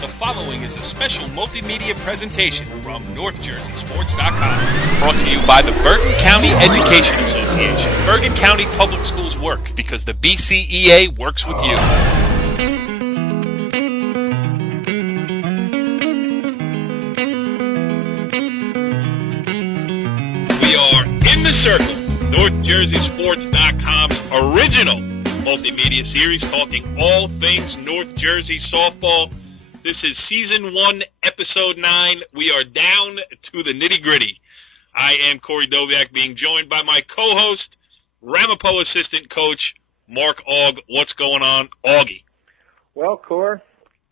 The following is a special multimedia presentation from NorthJerseySports.com. Brought to you by the Bergen County Education Association. Bergen County Public Schools work because the BCEA works with you. We are in the circle. NorthJerseySports.com's original multimedia series talking all things North Jersey softball. This is Season 1, Episode 9. We are down to the nitty-gritty. I am Corey Doviak, being joined by my co-host, Ramapo assistant coach, Mark Aug. What's going on, Augie? Well, Cor,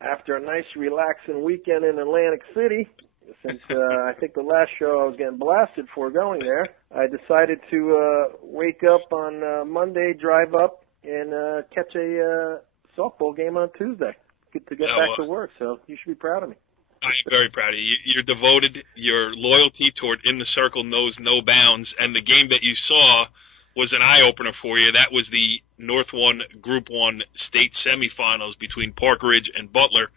after a nice, relaxing weekend in Atlantic City, since I think the last show I was getting blasted for going there, I decided to wake up on Monday, drive up, and catch a softball game on Tuesday. Get to get back to work, so you should be proud of me. I am very proud of you. You're devoted. Your loyalty toward In the Circle knows no bounds, and the game that you saw was an eye-opener for you. That was the North 1 Group 1 state semifinals between Park Ridge and Butler.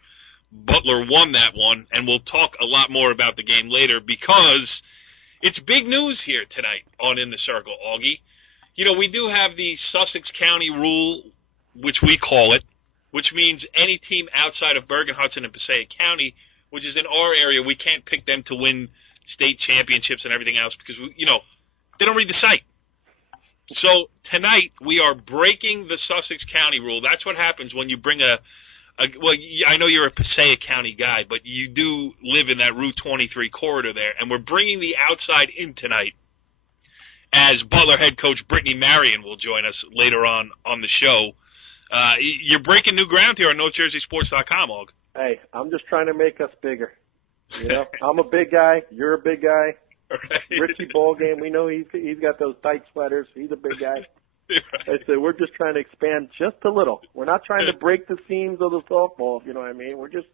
Butler won that one, and we'll talk a lot more about the game later because it's big news here tonight on In the Circle, Augie. You know, we do have the Sussex County rule, which we call it, which means any team outside of Bergen, Hudson, and Passaic County, which is in our area, we can't pick them to win state championships and everything else because, they don't read the site. So tonight we are breaking the Sussex County rule. That's what happens when you bring well, I know you're a Passaic County guy, but you do live in that Route 23 corridor there, and we're bringing the outside in tonight as Butler head coach Brittany Marion will join us later on the show. You're breaking new ground here on NorthJerseySports.com, Og. Hey, I'm just trying to make us bigger. You know, I'm a big guy. You're a big guy. Right. Richie Ballgame, we know he's got those tight sweaters. He's a big guy. Right. I said we're just trying to expand just a little. We're not trying to break the seams of the softball, if you know what I mean. We're just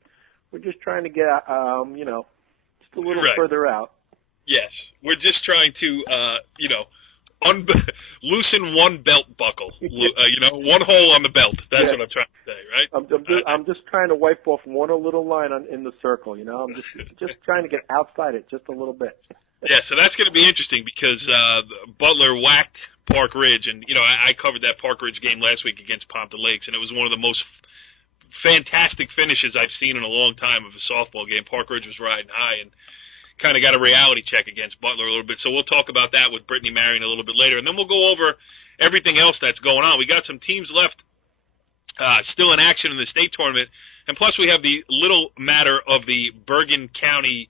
trying to get just a little right. further out. Yes, we're just trying to loosen one belt buckle, one hole on the belt. That's what I'm trying to say, right? I'm just trying to wipe off one little line in the circle. I'm just trying to get outside it just a little bit. Yeah, so that's going to be interesting because Butler whacked Park Ridge, and I covered that Park Ridge game last week against Ponte Lakes, and it was one of the most fantastic finishes I've seen in a long time of a softball game. Park Ridge was riding high and kind of got a reality check against Butler a little bit. So we'll talk about that with Brittany Marion a little bit later. And then we'll go over everything else that's going on. We got some teams left still in action in the state tournament. And plus we have the little matter of the Bergen County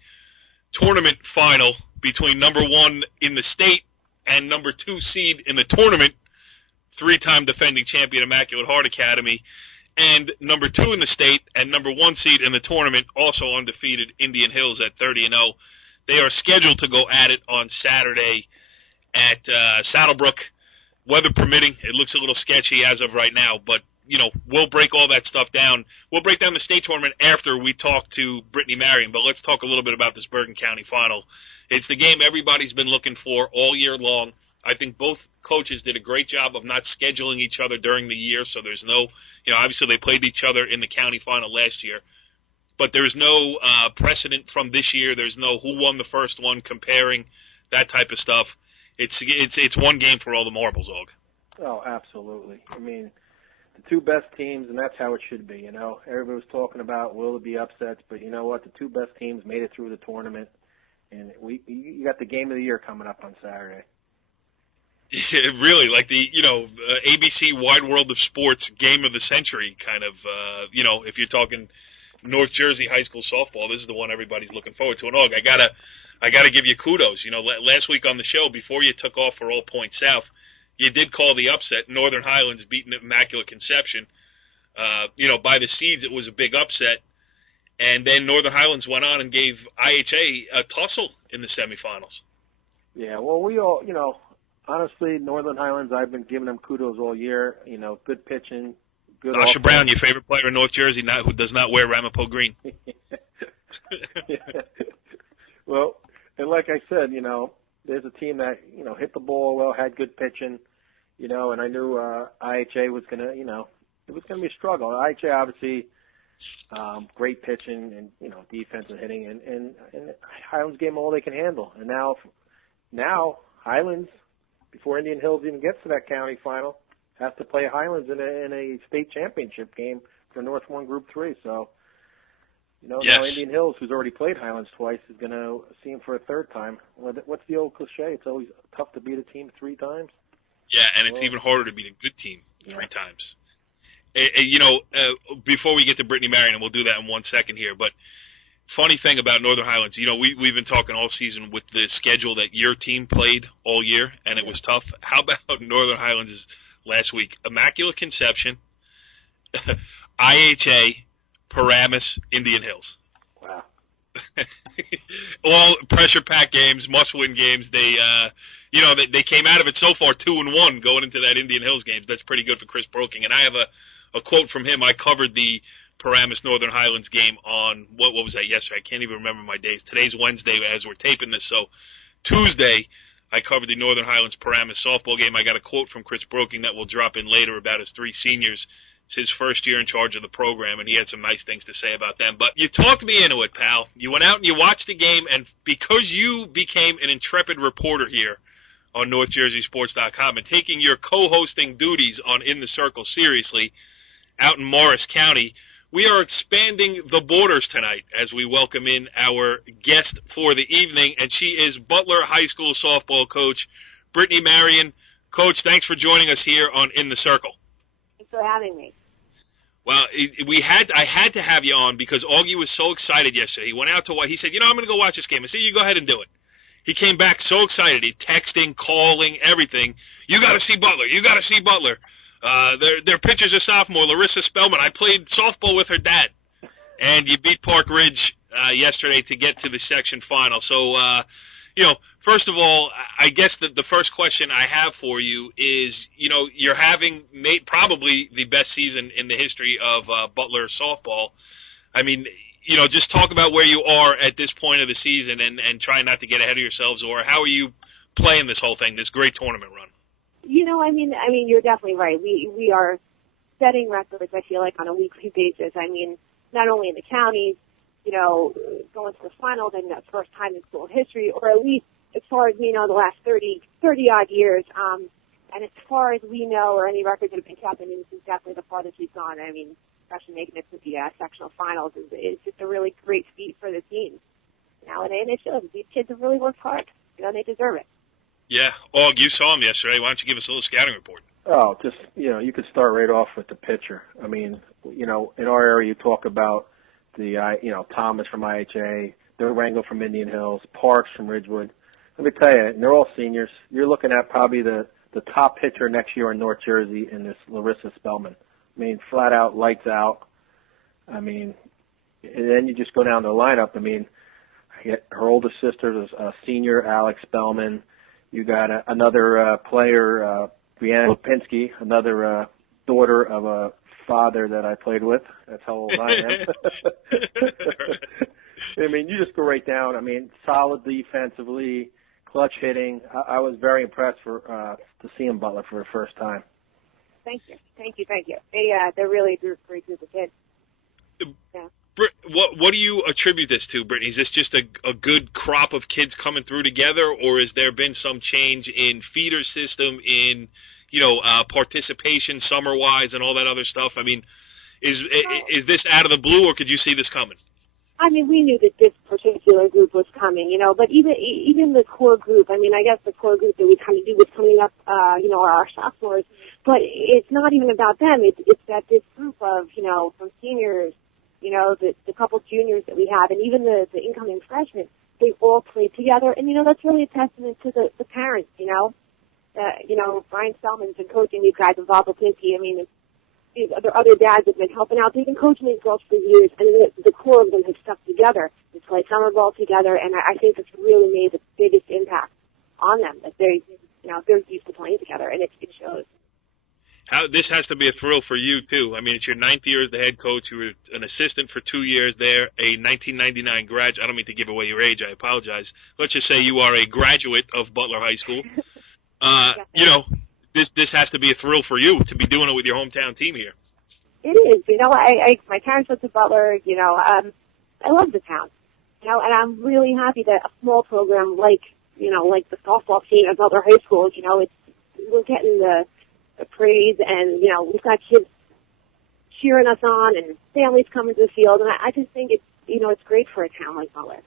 tournament final between number 1 in the state and number 2 seed in the tournament, 3-time defending champion Immaculate Heart Academy, and number 2 in the state and number 1 seed in the tournament, also undefeated Indian Hills at 30-0. They are scheduled to go at it on Saturday at Saddlebrook, weather permitting. It looks a little sketchy as of right now, but, we'll break all that stuff down. We'll break down the state tournament after we talk to Brittany Marion, but let's talk a little bit about this Bergen County final. It's the game everybody's been looking for all year long. I think both coaches did a great job of not scheduling each other during the year, so there's no, obviously they played each other in the county final last year. But there's no precedent from this year. There's no who won the first one, comparing that type of stuff. It's one game for all the marbles, Og. Oh, absolutely. I mean, the two best teams, and that's how it should be. Everybody was talking about will there be upsets, but you know what? The two best teams made it through the tournament, and you got the game of the year coming up on Saturday. Really, like the ABC Wide World of Sports Game of the Century kind of. If you're talking North Jersey high school softball, this is the one everybody's looking forward to. And Og, I gotta give you kudos. Last week on the show, before you took off for All Points South, you did call the upset. Northern Highlands beating Immaculate Conception. By the seeds, it was a big upset. And then Northern Highlands went on and gave IHA a tussle in the semifinals. Yeah, well, we all, honestly, Northern Highlands, I've been giving them kudos all year. Good pitching. Good Asha Brown, your favorite player in North Jersey, who does not wear Ramapo green. Well, and like I said, there's a team that, hit the ball well, had good pitching, and I knew IHA was going to, it was going to be a struggle. IHA obviously great pitching and, defense and hitting. And Highlands gave them all they can handle. And now Highlands, before Indian Hills even gets to that county final, has to play Highlands in a state championship game for North 1 Group 3. So, Yes. Now Indian Hills, who's already played Highlands twice, is going to see him for a third time. What's the old cliche? It's always tough to beat a team 3 times. Yeah, and it's even harder to beat a good team 3 times. Before we get to Brittany Marion, and we'll do that in 1 second here, but funny thing about Northern Highlands, we've been talking all season with the schedule that your team played all year, and it was tough. How about Northern Highlands last week? Immaculate Conception, IHA, Paramus, Indian Hills. Wow. All pressure-packed games, must-win games. They came out of it so far 2-1 going into that Indian Hills games. That's pretty good for Chris Broking. And I have a quote from him. I covered the Paramus Northern Highlands game on, what was that, yesterday? I can't even remember my days. Today's Wednesday as we're taping this. So Tuesday, I covered the Northern Highlands Paramus softball game. I got a quote from Chris Broking that we'll drop in later about his 3 seniors. It's his first year in charge of the program, and he had some nice things to say about them. But you talked me into it, pal. You went out and you watched the game, and because you became an intrepid reporter here on NorthJerseySports.com and taking your co-hosting duties on In the Circle seriously out in Morris County, we are expanding the borders tonight as we welcome in our guest for the evening, and she is Butler High School softball coach Brittany Marion. Coach, thanks for joining us here on In the Circle. Thanks for having me. Well, I had to have you on because Augie was so excited yesterday. He went out to watch. He said, I'm going to go watch this game. I said, you go ahead and do it. He came back so excited. He texting, calling, everything. You got to see Butler. You got to see Butler. Their pitcher's a sophomore, Larissa Spellman. I played softball with her dad. And you beat Park Ridge yesterday to get to the section final. So, first of all, I guess the first question I have for you is, you're having made probably the best season in the history of Butler softball. I mean, just talk about where you are at this point of the season and try not to get ahead of yourselves, or how are you playing this whole thing, this great tournament run? I mean, you're definitely right. We are setting records, I feel like, on a weekly basis. I mean, not only in the counties, going to the finals, and that first time in school history, or at least as far as we know, the last 30 odd years. And as far as we know, or any records that have been kept, this is definitely the farthest we've gone. I mean, especially making it to the sectional finals is just a really great feat for the team. And it shows. These kids have really worked hard. They deserve it. Yeah. Og, you saw him yesterday. Why don't you give us a little scouting report? Oh, just, you could start right off with the pitcher. I mean, in our area, you talk about Thomas from IHA, Durango from Indian Hills, Parks from Ridgewood. Let me tell you, and they're all seniors. You're looking at probably the top pitcher next year in North Jersey in this Larissa Spellman. I mean, flat out, lights out. I mean, and then you just go down the lineup. I mean, her oldest sister is a senior, Alex Spellman. You got another player, Brianna Lipinski, another daughter of a father that I played with. That's how old I am. I mean, you just go right down. I mean, solid defensively, clutch hitting. I was very impressed to see him Butler for the first time. Thank you. They're really a great group of kids. Yeah. What do you attribute this to, Brittany? Is this just a good crop of kids coming through together, or has there been some change in feeder system, in participation summer-wise and all that other stuff? I mean, is this out of the blue, or could you see this coming? I mean, we knew that this particular group was coming, but even the core group, I mean, I guess the core group that we kind of do was coming up, are our sophomores, but it's not even about them. It's that this group of, from seniors, the couple juniors that we have, and even the incoming freshmen, they all play together, and, that's really a testament to the parents, Brian Spellman's been coaching these guys with Bob Lipinski. I mean, other dads have been helping out. They've been coaching these girls for years, and the core of them have stuck together. They play summer ball together, and I think it's really made the biggest impact on them, that they're used to playing together, and it shows. This has to be a thrill for you, too. I mean, it's your 9th year as the head coach. You were an assistant for 2 years there, a 1999 graduate. I don't mean to give away your age. I apologize. Let's just say you are a graduate of Butler High School. This has to be a thrill for you to be doing it with your hometown team here. It is. My parents went to Butler. I love the town. And I'm really happy that a small program like the softball team at Butler High School, we're getting the praise, and we've got kids cheering us on, and families coming to the field, and I just think it's great for a town like Butler.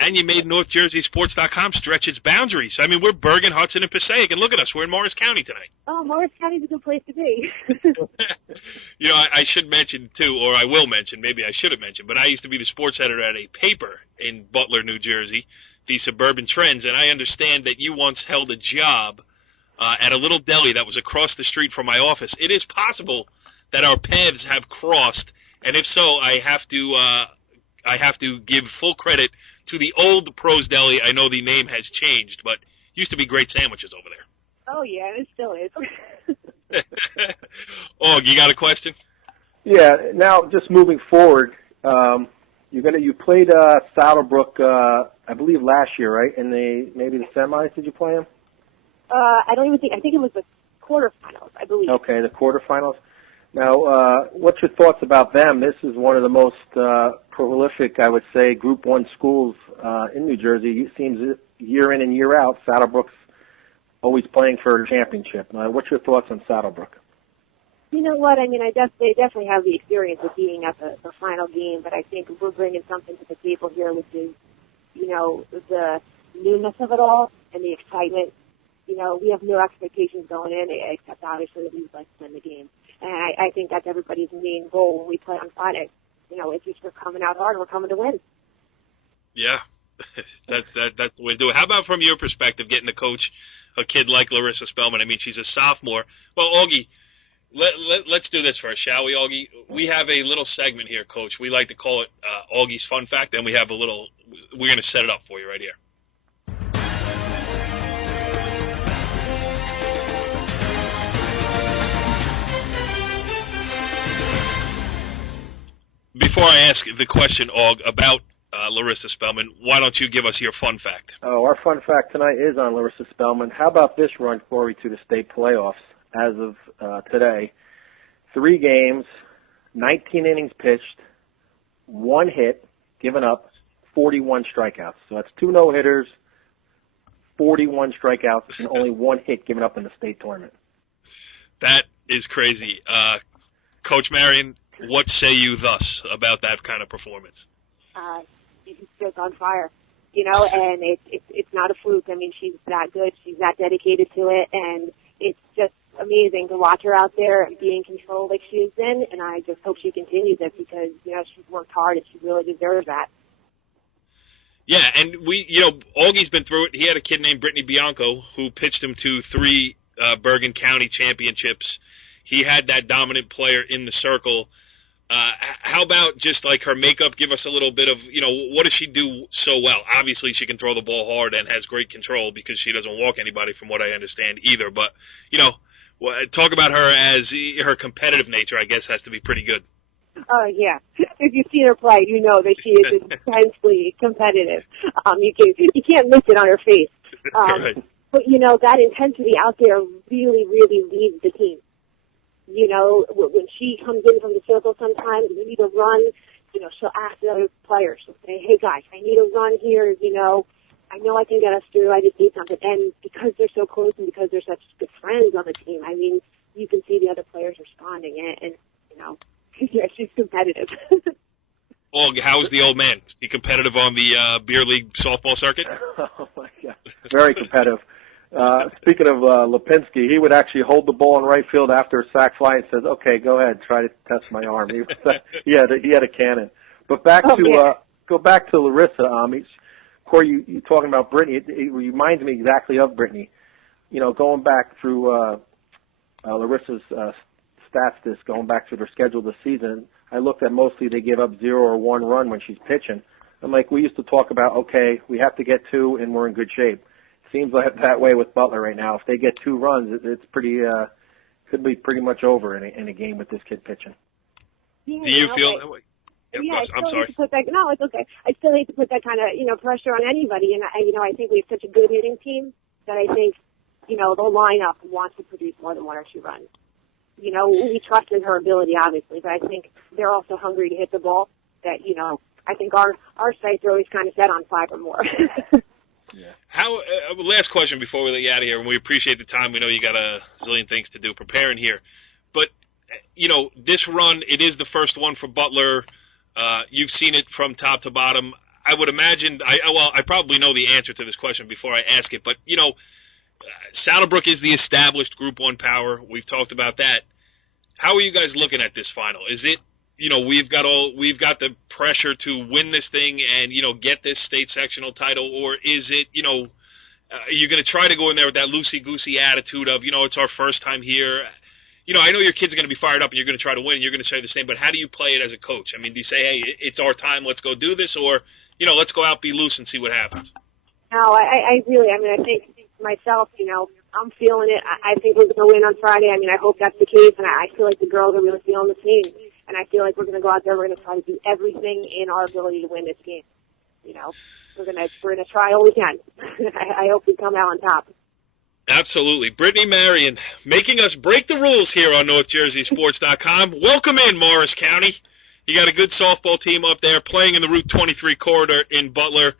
And you made NorthJerseySports.com stretch its boundaries. I mean, we're Bergen, Hudson, and Passaic, and look at us. We're in Morris County tonight. Oh, Morris County's a good place to be. I should mention, too, or I will mention, maybe I should have mentioned, but I used to be the sports editor at a paper in Butler, New Jersey, the Suburban Trends, and I understand that you once held a job at a little deli that was across the street from my office. It is possible that our paths have crossed, and if so, I have to give full credit to the old Pros Deli. I know the name has changed, but used to be great sandwiches over there. Oh, yeah, it still is. Og, you got a question? Yeah. Now, just moving forward, you played Saddlebrook, I believe last year, right? In maybe the semis. Did you play them? I don't even think. I think it was the quarterfinals, I believe. Okay, the quarterfinals. Now, what's your thoughts about them? This is one of the most prolific, I would say, Group 1 schools in New Jersey. It seems year in and year out, Saddlebrook's always playing for a championship. What's your thoughts on Saddlebrook? You know what? I mean, they definitely have the experience of being at the final game, but I think we're bringing something to the table here, which is, the newness of it all and the excitement. We have no expectations going in, except obviously that we would like to win the game. And I think that's everybody's main goal when we play on Friday. It's just we're coming out hard and we're coming to win. Yeah, that's the way to do it. How about from your perspective, getting to coach a kid like Larissa Spellman? I mean, she's a sophomore. Well, Augie, let's do this first, shall we, Augie? We have a little segment here, Coach. We like to call it Augie's Fun Fact, and we have we're going to set it up for you right here. Before I ask the question, Og, about Larissa Spellman, why don't you give us your fun fact? Oh, our fun fact tonight is on Larissa Spellman. How about this run, Corey, to the state playoffs as of today? 3 games, 19 innings pitched, 1 hit, given up, 41 strikeouts. So that's 2 no-hitters, 41 strikeouts, and only 1 hit given up in the state tournament. That is crazy. Coach Marion, what say you thus about that kind of performance? She's just on fire, and it's not a fluke. I mean, she's that good. She's that dedicated to it, and it's just amazing to watch her out there and be in control like she has been, and I just hope she continues it because, she's worked hard and she really deserves that. Yeah, and Augie's been through it. He had a kid named Brittany Bianco who pitched him to 3 Bergen County championships. He had that dominant player in the circle. How about just like her makeup? Give us a little bit of, what does she do so well? Obviously, she can throw the ball hard and has great control because she doesn't walk anybody from what I understand either. But, talk about her as her competitive nature, I guess, has to be pretty good. Oh, yeah. If you've seen her play, you know that she is intensely competitive. You can't miss it on her face. Right. But, that intensity out there really, really leads the team. When she comes in from the circle sometimes, we need a run, she'll ask the other players. She'll say, hey, guys, I need a run here, I know I can get us through. I just need something. And because they're so close and because they're such good friends on the team, I mean, you can see the other players responding. And yeah, she's competitive. Oh, how's the old man? Is he competitive on the beer league softball circuit? Oh, my God. Very competitive. Speaking of Lipinski, he would actually hold the ball in right field after a sac fly and says, "Okay, go ahead, try to test my arm." He had a cannon. But go back to Larissa. Corey, you talking about Brittany? It reminds me exactly of Brittany. Going back through Larissa's stats, going back through their schedule this season, I looked at mostly they give up 0 or 1 run when she's pitching. I'm like, we used to talk about, okay, we have to get 2 and we're in good shape. Seems like that way with Butler right now. If they get 2 runs, it's pretty could be pretty much over in a game with this kid pitching. Yeah, do you feel that way? Yeah, I'm sorry. It's okay. I still hate to put that kind of pressure on anybody, and I think we have such a good hitting team that I think the lineup wants to produce more than 1 or 2 runs. we trust in her ability, obviously, but I think they're also hungry to hit the ball. That, I think our sights are always kind of set on 5 or more. Yeah. Last question before we let you out of here, and we appreciate the time. We know you got a zillion things to do preparing here. But, this run, it is the first one for Butler. You've seen it from top to bottom. I would imagine, I probably know the answer to this question before I ask it, but, Saddlebrook is the established Group 1 power. We've talked about that. How are you guys looking at this final? Is it, we've got the pressure to win this thing and, get this state sectional title, or is it, are you going to try to go in there with that loosey-goosey attitude of, it's our first time here? I know your kids are going to be fired up and you're going to try to win and you're going to say the same, but how do you play it as a coach? I mean, do you say, hey, it's our time, let's go do this, or, let's go out, be loose and see what happens? No, I think myself, I'm feeling it. I think we're going to win on Friday. I hope that's the case, and I feel like the girls are really feeling the team. And I feel like we're going to go out there. We're going to try to do everything in our ability to win this game. We're going to try all we can. I hope we come out on top. Absolutely. Brittany Marion, making us break the rules here on NorthJerseySports.com. Welcome in, Morris County. You got a good softball team up there playing in the Route 23 corridor in Butler.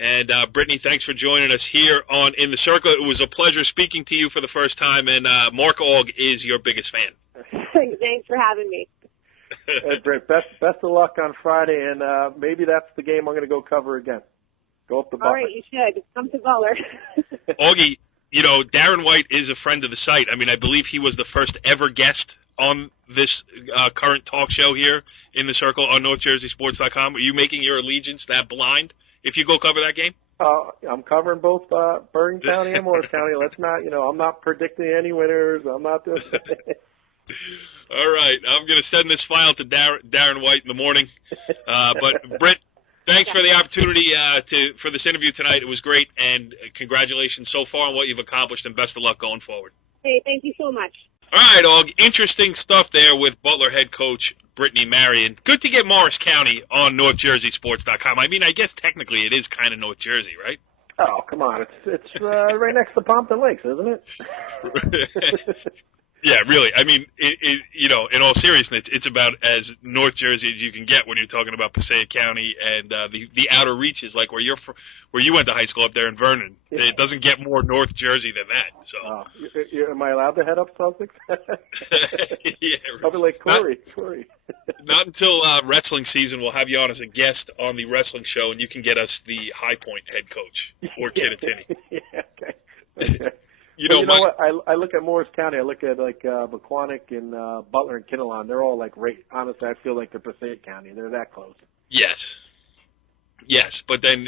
And, Brittany, thanks for joining us here on In the Circle. It was a pleasure speaking to you for the first time, and Mark Aug is your biggest fan. Thanks for having me. Hey, Britt, best of luck on Friday, and maybe that's the game I'm going to go cover again. Go up to Butler. All right, you should. Come to Butler. Augie, Darren White is a friend of the site. I believe he was the first ever guest on this current talk show here in the Circle on NorthJerseySports.com. Are you making your allegiance that blind if you go cover that game? I'm covering both Bergen County and Morris County. Let's not, I'm not predicting any winners. I'm not doing All right, I'm going to send this file to Darren White in the morning. But, Britt, thanks for the opportunity for this interview tonight. It was great, and congratulations so far on what you've accomplished, and best of luck going forward. Hey, thank you so much. All right, Og, interesting stuff there with Butler head coach Brittany Marion. Good to get Morris County on NorthJerseySports.com. I guess technically it is kind of North Jersey, right? Oh, come on. It's right next to Pompton Lakes, isn't it? Yeah, really. In all seriousness, it's about as North Jersey as you can get when you're talking about Passaic County and the outer reaches, like where you went to high school up there in Vernon. Yeah. It doesn't get more North Jersey than that. So, am I allowed to head up Sussex? Yeah, right. Probably like Corey. Not until wrestling season. We'll have you on as a guest on the wrestling show, and you can get us the High Point head coach or Kittatinny. Yeah, okay. You know what? I look at Morris County. I look at like McQuonick and Butler and Kinnelon. They're all like honestly, I feel like they're Passaic County. They're that close. Yes, but then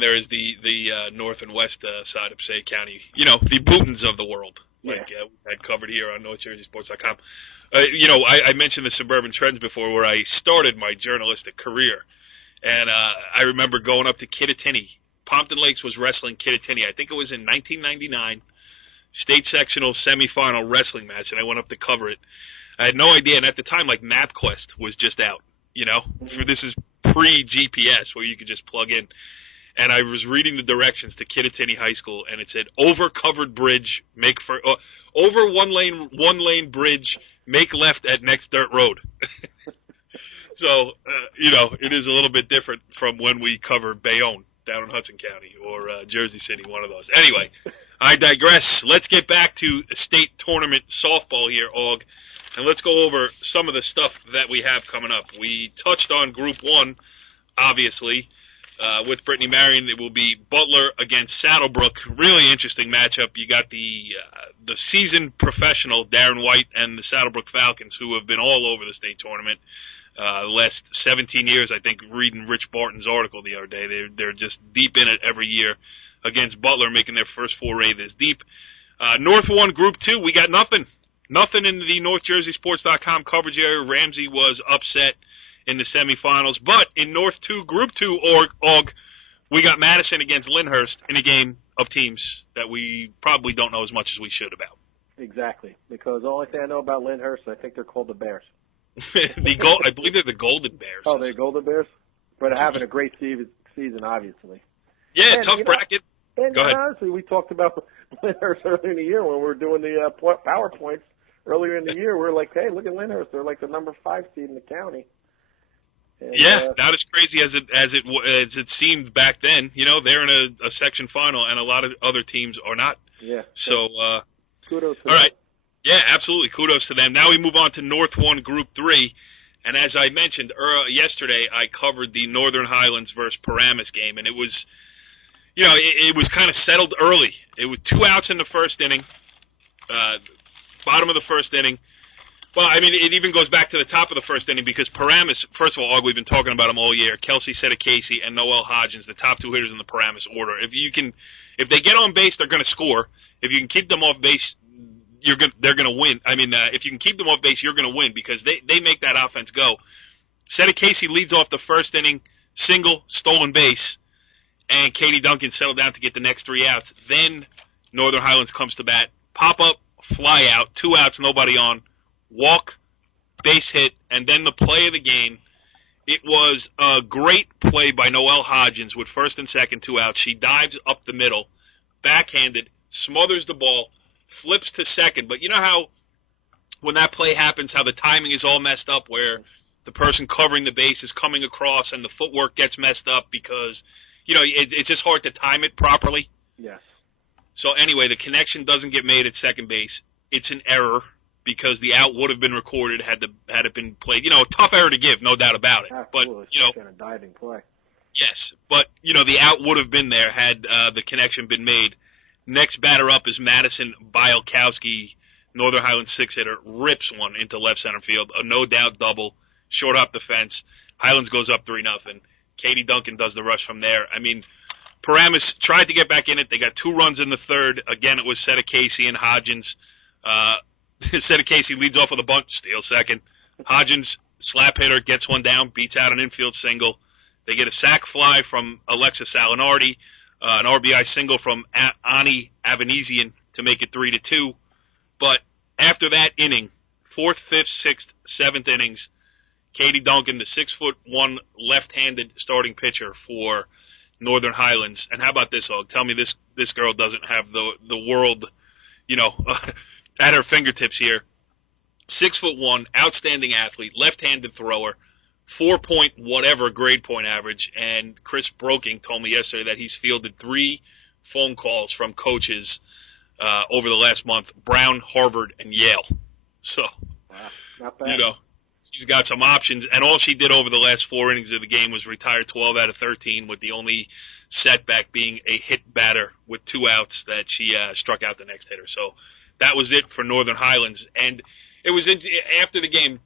there is the north and west side of Passaic County. The Bootons of the world, like we had covered here on NorthJerseySports.com. I mentioned the Suburban Trends before, where I started my journalistic career, and I remember going up to Kittatinny. Pompton Lakes was wrestling Kittatinny. I think it was in 1999. State sectional semifinal wrestling match, and I went up to cover it. I had no idea, and at the time, like, MapQuest was just out, This is pre-GPS, where you could just plug in. And I was reading the directions to Kittatinny High School, and it said, over covered bridge, over one lane bridge, make left at next dirt road. So, it is a little bit different from when we covered Bayonne down in Hudson County, or Jersey City, one of those. Anyway, I digress. Let's get back to state tournament softball here, Og, and let's go over some of the stuff that we have coming up. We touched on Group 1, obviously, with Brittany Marion. It will be Butler against Saddlebrook. Really interesting matchup. You got the seasoned professional, Darren White, and the Saddlebrook Falcons, who have been all over the state tournament. The last 17 years, I think, reading Rich Barton's article the other day, they're just deep in it every year against Butler, making their first foray this deep. North 1, Group 2, we got nothing. Nothing in the NorthJerseySports.com coverage area. Ramsey was upset in the semifinals. But in North 2, Group 2, Og, we got Madison against Lyndhurst in a game of teams that we probably don't know as much as we should about. Exactly, because the only thing I know about Lyndhurst, I think they're called the Bears. I believe they're the Golden Bears. Oh, they're Golden Bears? But having a great season, obviously. Yeah, tough bracket. And honestly, we talked about Lyndhurst earlier in the year when we were doing the PowerPoints. earlier in the year, we're like, hey, look at Lyndhurst. They're like the number 5 seed in the county. And, not as crazy as it seemed back then. You know, they're in a section final, and a lot of other teams are not. Yeah. So, kudos to all them. right. Yeah, absolutely. Kudos to them. Now we move on to North 1 Group 3. And as I mentioned yesterday, I covered the Northern Highlands versus Paramus game, and it was, you know, it was kind of settled early. It was 2 outs in the first inning, bottom of the first inning. Well, I mean, it even goes back to the top of the first inning because Paramus, first of all, we've been talking about them all year. Kelsey Sedekasey and Noel Hodgins, the top 2 hitters in the Paramus order. If they get on base, they're going to score. If you can keep them off base, they're going to win. I mean, if you can keep them off base, you're going to win because they make that offense go. Sedekasey leads off the first inning, single, stolen base, and Katie Duncan settled down to get the next 3 outs. Then Northern Highlands comes to bat, pop up, fly out, 2 outs, nobody on, walk, base hit, and then the play of the game. It was a great play by Noelle Hodgins with first and second 2 outs. She dives up the middle, backhanded, smothers the ball, flips to second. But you know how when that play happens, how the timing is all messed up where the person covering the base is coming across and the footwork gets messed up because, you know, it's just hard to time it properly. Yes. So anyway, the connection doesn't get made at second base. It's an error because the out would have been recorded had it been played. You know, a tough error to give, no doubt about it. Absolutely. But, you know, kind of diving play. Yes, but, you know, the out would have been there had the connection been made. Next batter up is Madison Bielkowski, Northern Highlands 6-hitter, rips one into left center field, a no-doubt double, short up the fence. Highlands goes up 3-0. Katie Duncan does the rush from there. I mean, Paramus tried to get back in it. They got 2 runs in the third. Again, it was Sedekasey and Hodgins. Sedekasey leads off with a bunt, steals second. Hodgins, slap hitter, gets one down, beats out an infield single. They get a sac fly from Alexa Salinardi, an RBI single from Ani Avanesian to make it 3-2. But after that inning, 4th, 5th, 6th, 7th innings, Katie Duncan, the 6'1" left-handed starting pitcher for Northern Highlands. And how about this, Og? Tell me this girl doesn't have the world, you know, at her fingertips here. 6'1", outstanding athlete, left-handed thrower, 4-point whatever grade point average. And Chris Broking told me yesterday that he's fielded 3 phone calls from coaches over the last month: Brown, Harvard, and Yale. So, wow, not bad. You know, she's got some options. And all she did over the last 4 innings of the game was retire 12 out of 13, with the only setback being a hit batter with 2 outs that she struck out the next hitter. So that was it for Northern Highlands. And it was after the game,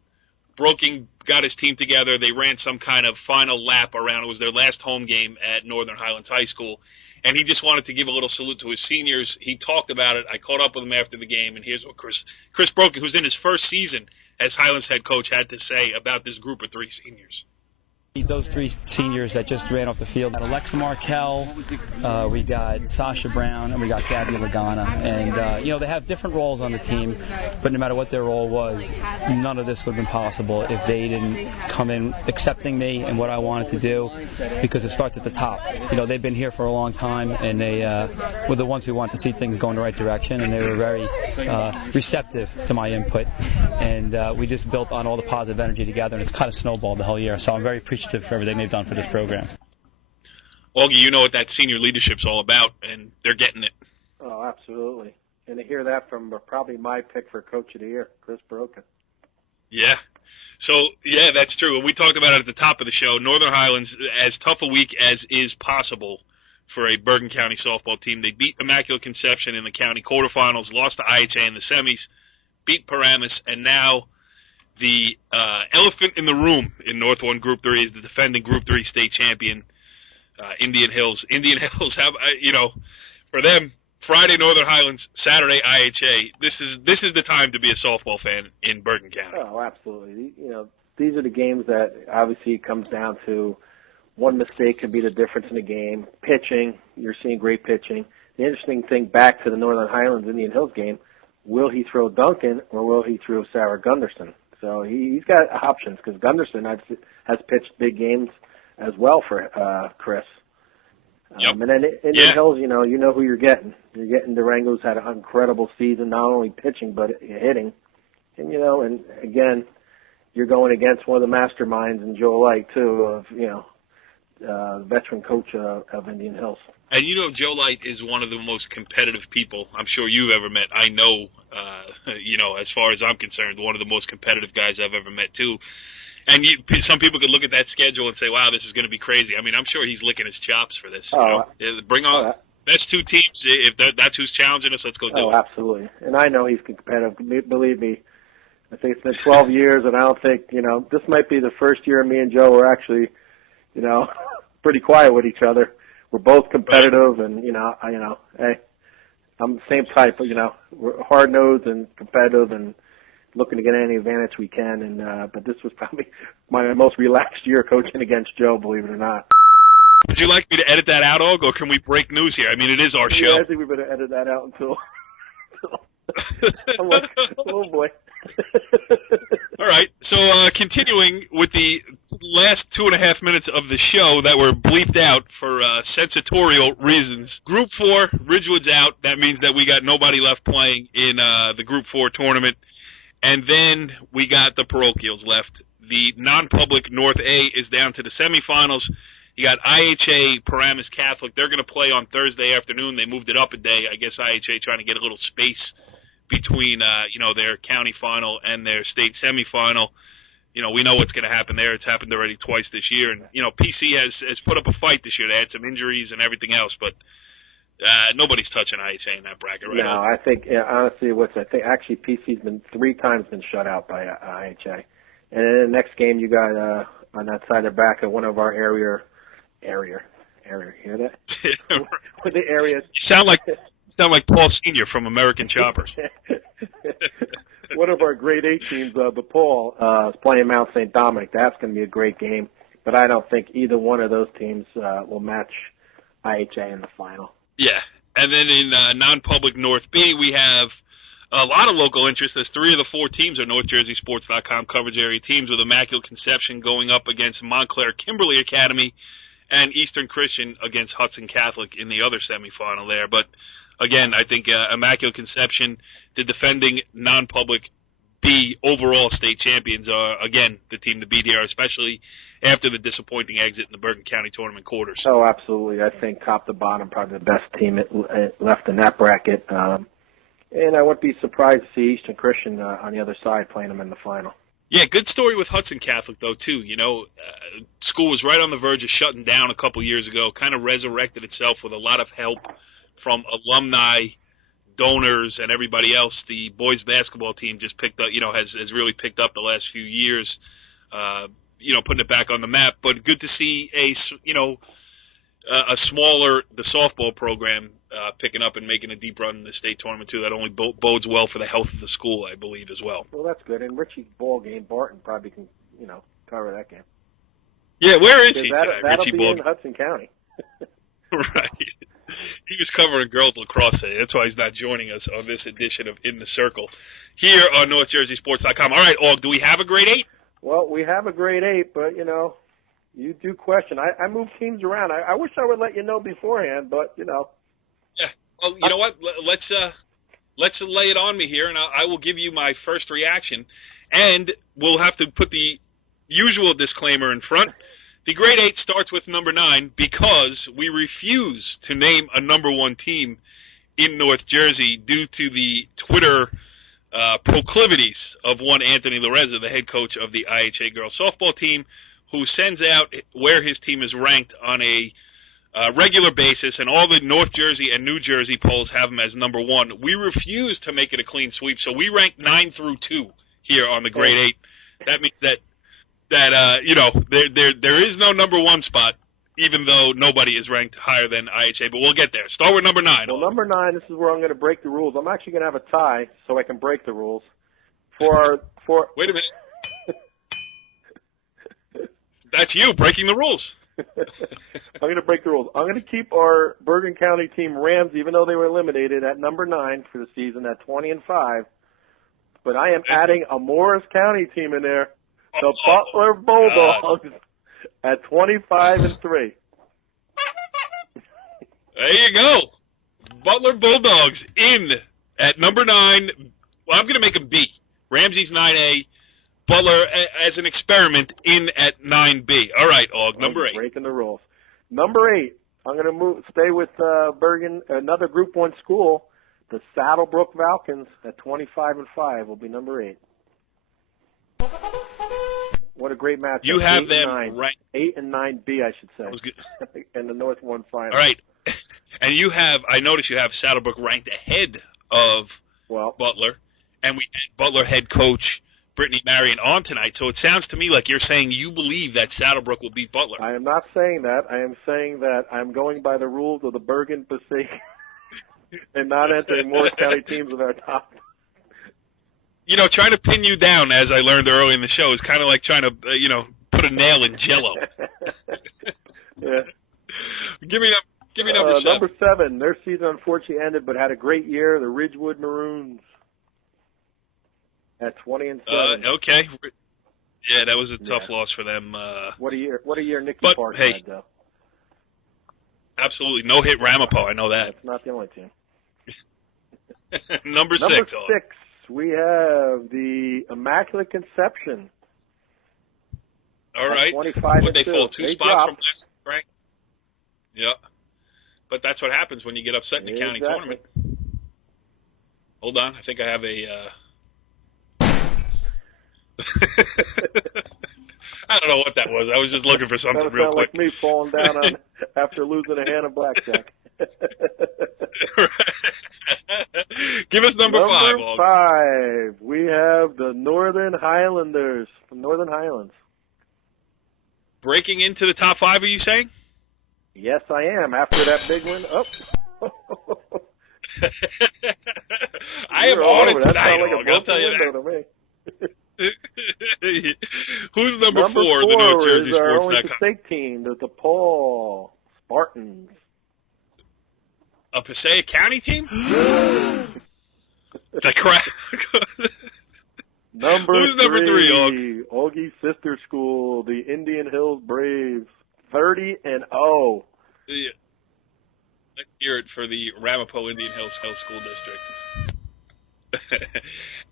Broking got his team together. They ran some kind of final lap around. It was their last home game at Northern Highlands High School. And he just wanted to give a little salute to his seniors. He talked about it. I caught up with him after the game, and here's what Chris Broken, who's in his first season as Highlands head coach, had to say about this group of 3 seniors. Those 3 seniors that just ran off the field, Alexa Markell, we got Sasha Brown, and we got Gabby Lagana. And, you know, they have different roles on the team, but no matter what their role was, none of this would have been possible if they didn't come in accepting me and what I wanted to do, because it starts at the top. You know, they've been here for a long time, and they were the ones who wanted to see things go in the right direction, and they were very receptive to my input. And we just built on all the positive energy together, and it's kind of snowballed the whole year. So I'm very appreciative for everything they've done for this program. Augie, you know what that senior leadership's all about, and they're getting it. Oh, absolutely. And to hear that from probably my pick for Coach of the Year, Chris Broken. Yeah. So, yeah, that's true. And we talked about it at the top of the show. Northern Highlands, as tough a week as is possible for a Bergen County softball team. They beat Immaculate Conception in the county quarterfinals, lost to IHA in the semis, beat Paramus, and now the elephant in the room in North 1 Group 3 is the defending Group 3 state champion, Indian Hills. Indian Hills have, you know, for them, Friday Northern Highlands, Saturday IHA. This is the time to be a softball fan in Bergen County. Oh, absolutely. You know, these are the games that obviously comes down to one mistake could be the difference in the game. Pitching, you're seeing great pitching. The interesting thing back to the Northern Highlands Indian Hills game, will he throw Duncan or will he throw Sarah Gunderson? So he's got options because Gunderson has pitched big games as well for Chris. Yep. And then Indian Hills, you know who you're getting. You're getting Durango's had an incredible season, not only pitching but hitting. And, and again, you're going against one of the masterminds in Joe Light, too, of, veteran coach of Indian Hills. And Joe Light is one of the most competitive people I'm sure you've ever met. I know, as far as I'm concerned, one of the most competitive guys I've ever met, too. And some people could look at that schedule and say, wow, this is going to be crazy. I mean, I'm sure he's licking his chops for this. Bring on best two teams. If that's who's challenging us, let's go do it. Oh, absolutely. And I know he's competitive. Believe me, I think it's been 12 years, and I don't think, this might be the first year me and Joe were actually, pretty quiet with each other. We're both competitive, and, hey, I'm the same type, we're hard-nosed and competitive and looking to get any advantage we can. And but this was probably my most relaxed year coaching against Joe, believe it or not. Would you like me to edit that out, Og, or can we break news here? I mean, it is our show. Yeah, I think we better edit that out until I'm like, oh boy. All right, so continuing with the last 2.5 minutes of the show that were bleeped out for sensatorial reasons. Group 4, Ridgewood's out. That means that we got nobody left playing in the Group 4 tournament. And then we got the parochials left. The non-public North A is down to the semifinals. You got IHA Paramus Catholic. They're going to play on Thursday afternoon. They moved it up a day. I guess IHA trying to get a little space between, their county final and their state semifinal. We know what's going to happen there. It's happened already twice this year. And, PC has put up a fight this year. They had some injuries and everything else, but nobody's touching IHA in that bracket right now. No, I think, honestly, actually PC's been 3 times been shut out by IHA. And then the next game you got, on that side of the bracket, one of our area, hear that? With the areas. You sound like Paul Sr. from American Choppers. One of our grade 8 teams, DePaul, is playing Mount St. Dominic. That's going to be a great game. But I don't think either one of those teams will match IHA in the final. Yeah. And then in non-public North B, we have a lot of local interest. There's 3 of the 4 teams are NorthJerseySports.com coverage area teams, with Immaculate Conception going up against Montclair Kimberly Academy and Eastern Christian against Hudson Catholic in the other semifinal there. But again, I think Immaculate Conception, the defending non-public B overall state champions, are, again, the team to beat here, especially after the disappointing exit in the Bergen County tournament quarters. Oh, absolutely. I think top to bottom, probably the best team left in that bracket. And I wouldn't be surprised to see Eastern Christian on the other side playing them in the final. Yeah, good story with Hudson Catholic, though, too. School was right on the verge of shutting down a couple years ago, kind of resurrected itself with a lot of help from alumni, donors, and everybody else. The boys basketball team just picked up, has really picked up the last few years, putting it back on the map. But good to see the softball program picking up and making a deep run in the state tournament, too. That only bodes well for the health of the school, I believe, as well. Well, that's good. And Richie's ball game, Barton probably can, cover that game. Yeah, where is he? That'll be in Hudson County. Right. He was covering girls lacrosse today. That's why he's not joining us on this edition of In the Circle here on NorthJerseySports.com. All right, Og, do we have a grade 8? Well, we have a grade 8, but, you do question. I move teams around. I wish I would let you know beforehand, but, Yeah. Well, you know what? Let's lay it on me here, and I will give you my first reaction. And we'll have to put the usual disclaimer in front. The grade 8 starts with number 9 because we refuse to name a number 1 team in North Jersey due to the Twitter proclivities of one Anthony Loreza, the head coach of the IHA girls softball team, who sends out where his team is ranked on a regular basis, and all the North Jersey and New Jersey polls have them as number 1. We refuse to make it a clean sweep, so we rank 9 through 2 here on the grade 8. That means that there is no number 1 spot, even though nobody is ranked higher than IHA. But we'll get there. Start with number 9. Well, number 9, this is where I'm going to break the rules. I'm actually going to have a tie, so I can break the rules. Wait a minute. That's you breaking the rules. I'm going to break the rules. I'm going to keep our Bergen County team Rams, even though they were eliminated, at number 9 for the season at 20-5. But I am adding a Morris County team in there, the Butler Bulldogs, at 25-3. There you go. Butler Bulldogs in at number 9. Well, I'm going to make them B. Ramsey's 9A. Butler as an experiment in at 9B. All right, Og, number 8. Breaking the rules. Number 8. I'm going to stay with Bergen, another Group 1 school. The Saddlebrook Falcons at 25-5 will be number 8. What a great matchup. You have them right. 8 and 9B, I should say. That was good. In the North 1 final. All right. And I noticed you have Saddlebrook ranked ahead of Butler. And we had Butler head coach Brittany Marion on tonight. So it sounds to me like you're saying you believe that Saddlebrook will beat Butler. I am not saying that. I am saying that I'm going by the rules of the Bergen Passaic and not entering Morris County teams with our top. Trying to pin you down, as I learned early in the show, is kind of like trying to, put a nail in Jell-O. Yeah. Give me number 7. Number 7. Their season unfortunately ended, but had a great year. The Ridgewood Maroons at 20-7. Okay. Yeah, that was a tough loss for them. What a year Nicky Park had, though. Absolutely. No hit Ramapo, I know that. That's not the only team. Number 6. Number 6, we have the Immaculate Conception. All right. 25-2. Would they fall 2 spots from last rank? Yeah. But that's what happens when you get upset in the county tournament. Hold on. I think I have a... I don't know what that was. I was just looking for something real quick. Like me falling down after losing a hand of blackjack. Give us number 5. Number 5. We have the Northern Highlanders from Northern Highlands. Breaking into the top 5, are you saying? Yes, I am. After that big win. I am on it tonight, like I'll tell you to me. Who's number 4 in the North Jersey is our only Sports.com? Passaic team, the DePaul Spartans. A Passaic County team? The crap. Who's number 3, Ogie Sister School, the Indian Hills Braves, 30-0. Yeah. Let's hear it for the Ramapo Indian Hills School District.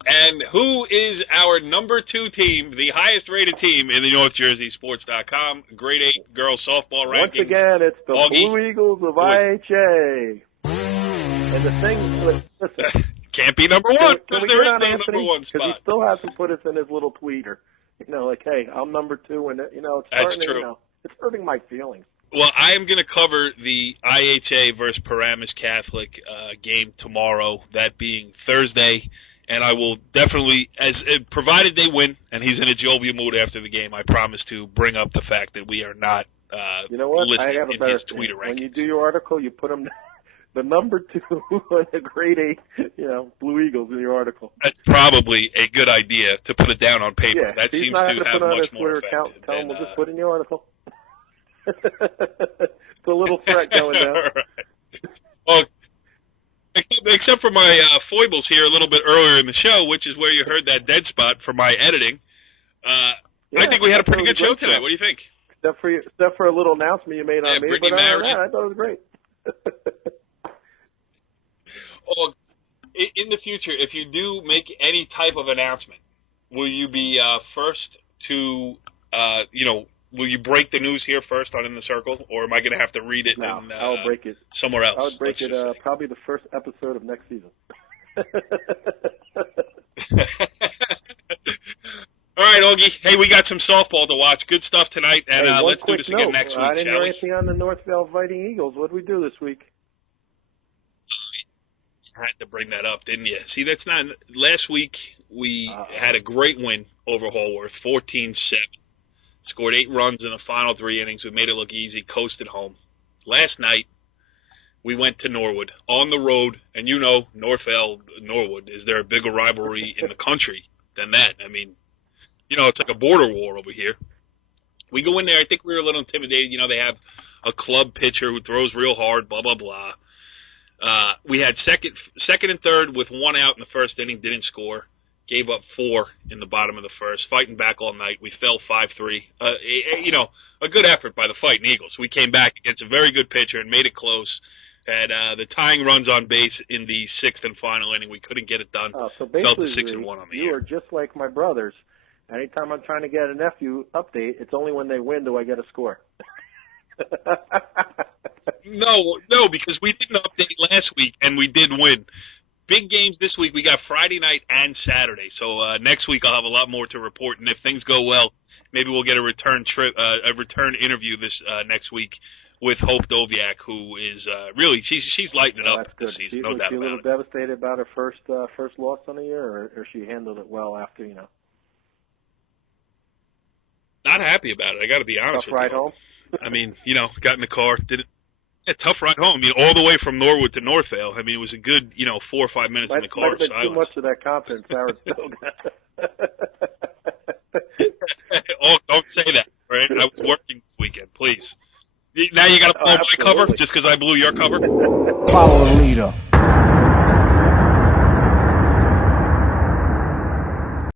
And who is our number 2 team, the highest rated team in the North Jersey Sports.com, grade 8 girls softball rankings? Once again, it's the Augie. Blue Eagles of IHA. And the thing, listen. Can't be number 1. Can we there get is on no Anthony? number 1 Because he spot. still hasn't put us in his little tweeter. Like, hey, I'm number 2, and, it's starting That's true. to, it's hurting my feelings. Well, I am going to cover the IHA versus Paramus Catholic game tomorrow, that being Thursday, and I will definitely, provided they win, and he's in a jovial mood after the game, I promise to bring up the fact that we are not you know what? I have a better thing. When you do your article, you put them the number 2 on the grade 8, Blue Eagles in your article. That's probably a good idea to put it down on paper. Yeah, that he's seems not to have put on much his more Twitter account. effect. Tell him we'll just put in your article. It's a little threat going down. Right. Well, except for my foibles here a little bit earlier in the show, which is where you heard that dead spot for my editing. I think we had a pretty good show today. What do you think? Except for a little announcement you made on me, Brittany but Marion. I thought it was great. Well, in the future, if you do make any type of announcement, will you be first to, will you break the news here first on In the Circle, or am I going to have to read it No, I'll break it somewhere else? I would break it probably the first episode of next season. All right, Ogie. Hey, we got some softball to watch. Good stuff tonight, and hey, let's do this again next week, I didn't shall hear we? anything on the Northville Fighting Eagles. What did we do this week? Had to bring that up, didn't you? See, that's not. Last week we had a great win over Holworth, 14-7. Scored 8 runs in the final 3 innings. We made it look easy. Coasted home. Last night we went to Norwood on the road, and Norwood. Is there a bigger rivalry in the country than that? I mean, it's like a border war over here. We go in there. I think we were a little intimidated. They have a club pitcher who throws real hard. Blah blah blah. We had second and third with 1 out in the first inning, didn't score. Gave up 4 in the bottom of the first. Fighting back all night. We fell 5-3. A good effort by the Fighting Eagles. We came back against a very good pitcher and made it close. had the tying runs on base in the 6th and final inning. We couldn't get it done. So Fell to basically, 6-1 on the you year. are just like my brothers. Anytime I'm trying to get a nephew update, it's only when they win do I get a score. No, because we didn't update last week, and we did win. Big games this week. We got Friday night and Saturday. So next week I'll have a lot more to report, and if things go well, maybe we'll get a return interview this next week with Hope Doviak, who is really she's lighting it up this season. No doubt was she a little about it. devastated about her first loss on the year, or she handled it well after, Not happy about it. I got to be honest Tough with ride you. home? I mean, got in the car, did it. Yeah, tough ride home. I mean, all the way from Norwood to Northvale. I mean, it was a good, 4 or 5 minutes in the car. Might have been too much of that confidence Howard still got. Oh, don't say that, right? I was working this weekend, please. Now you got to blow my cover just because I blew your cover? Follow the leader.